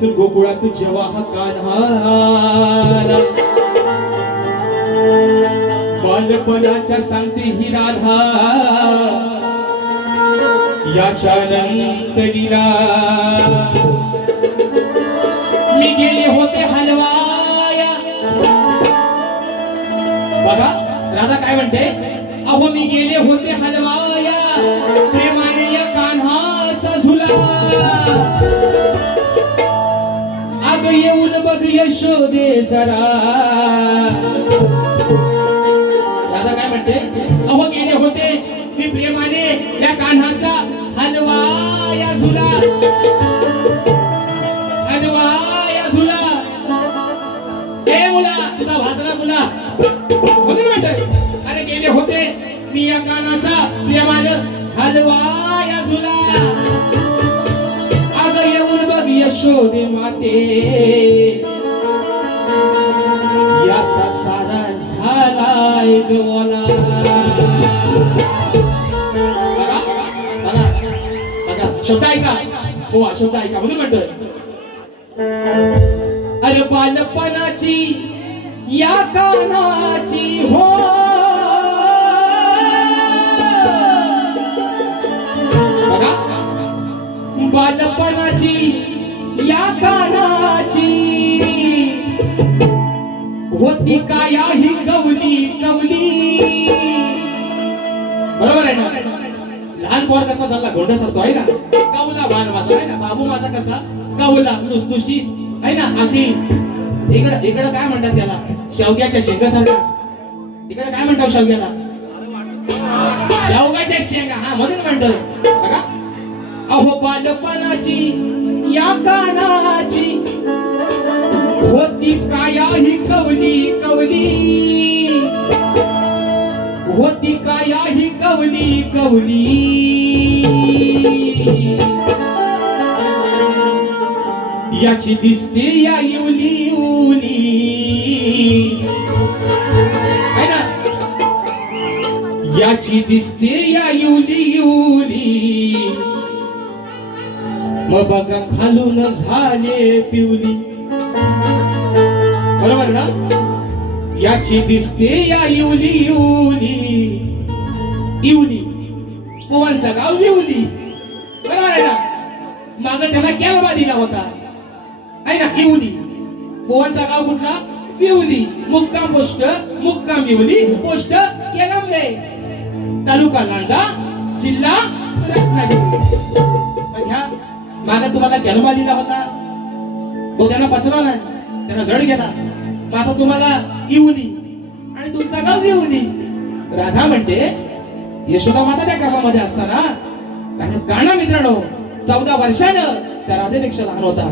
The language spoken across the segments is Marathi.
अहो गोकुळात जेव्हा हा कान्हा बालपणाच्या सांगते ही राधा. याच्या नंतरीला मी गेले होते हलवाया. बघा राधा काय म्हणते? अहो मी गेले होते हलवाया. प्रेम येऊन बघ यशोदे जरा. दादा काय म्हणते? अहो गेले होते. मी प्रेमाने या कान्हाचा हलवाया झुला. हलवाया झुला. ए मुला तुझा वाजला मुला. म्हणून म्हणतोय अरे गेले होते. मी या कानाचा प्रेमानं हलवाया झुला. यशोदे माते. याचा सारा झालाय गवाला. बघा, शब्द ऐका. हो शब्द ऐका म्हणून म्हणतोय. अरे बालपणाची या कानाची होती काया ही कवली कवली. बरोबर आहे ना? लहान पोर कसा झाला? गोंडस असतो आहे ना? कवला बाल माझा आहे ना? बाबू माझा कसा? कवला नुसतुशी आहे ना? अगदी इकडं इकडं काय म्हणतात त्याला? शेवग्याच्या शेंगासारखा. इकडे काय म्हणतात शेवग्याला? शेवग्याच्या शेंगा. हा म्हणून म्हणतोय अहो बालपणाची या कानाची होती काया ही कवली कवली. होती काया ही कवली कवली. याची दिसते या इवली इवली है ना? याची दिसते या इवली इवली मग बघा खालून झाले पिवली. बरोबर ना? याची दिसते या इवली इवली. इवली. पोवांचा गाव इवली. बरोबर आहे ना? माग त्याला केलवा दिला होता. आहे ना? इवली. पोवांचा गाव कुठला? पिवली मुक्काम पोस्ट मुक्काम इवली पोस्ट केलंबे तालुका लांजा जिल्हा रत्नागिरी. ह्या माग तुम्हाला केलवा दिला होता. तो त्यांना पचला नाही. त्यांना जड गेला. मग आता तुम्हाला इवली आणि तुमचा गाव इवली राधा म्हणते यशोदा माता त्या कामामध्ये असताना कारण काना मित्रांनो चौदा वर्षानं त्या राधेपेक्षा लहान होता.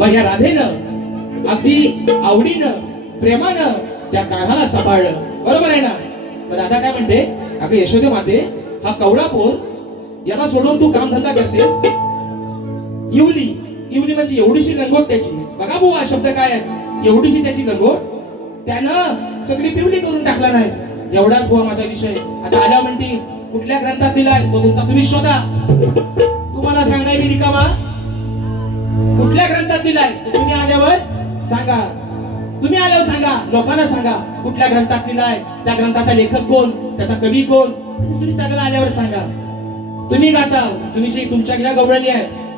मग या राधेनं अगदी आवडीनं प्रेमानं त्या कान्हाला सांभाळलं. बरोबर आहे ना? मग राधा काय म्हणते अगं यशोदे माते हा कवळा पोर याला सोडून तू कामधंदा करतेस? येऊली इवली म्हणजे एवढीशी लंगोट त्याची. बघा भाऊ हा शब्द काय आहे? एवढीशी त्याची लंगोट त्यानं सगळी पिवली करून टाकला नाही. एवढाच बुवा माझा विषय. आता आल्या म्हणती कुठल्या ग्रंथात दिलाय? तो तुमचा तुम्ही शोधा. तुम्हाला सांगायची रिकामा? कुठल्या ग्रंथात दिलाय? तुम्ही आल्यावर सांगा. तुम्ही आल्यावर सांगा. लोकांना सांगा कुठल्या ग्रंथात दिलाय? त्या ग्रंथाचा लेखक कोण? त्याचा कवी कोण? तुम्ही सगळं आल्यावर सांगा. तुम्ही गाता. तुम्ही तुमच्या गवळणी आहे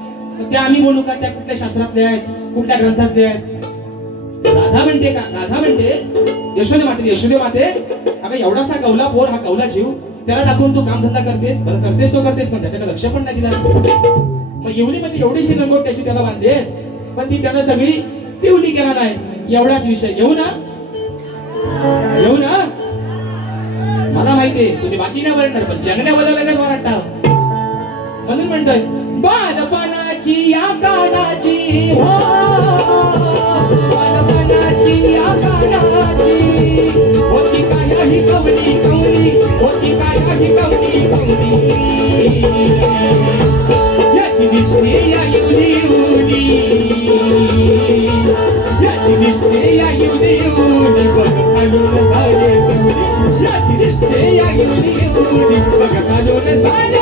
त्या आम्ही बोलू का? त्या कुठल्या शास्त्रातले आहेत? कुठल्या ग्रंथातले आहेत? राधा म्हणते का? राधा म्हणते यशोदे माते यशोदे माते. अगं एवढासा कवला बोर हा कवला जीव. त्याला टाकून तू कामधंदा करतेस? बरं करतेस तो करतेस पण त्याच्याकडे लक्ष पण नाही दिला. मग एवढी म्हणजे एवढीशी लंगोट त्याची त्याला बांधतेस? पण ती त्यानं सगळी पिवली केला नाही. एवढाच विषय. येऊ ना? येऊ ना? मला माहितीये तुम्ही बाकी नाही वरणार पण जगण्या बदलायला मराठा म्हणून म्हणतोय बालपणाची या कानाची हो बालपणाची या कानाची होती काय ही कवली कवली होती काय ही कवली कवली याची दिसते या इवली इवली याची दिसते या इवली इवली बघ खालून झाले पिवली याची दिसते या इवली इवली बघ खालून झाले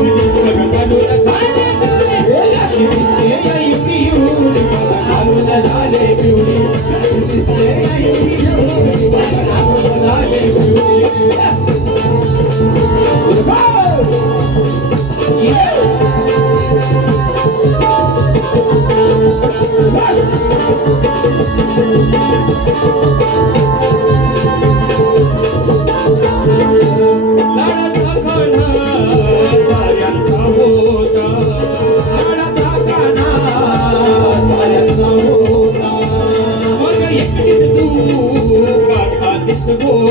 chegou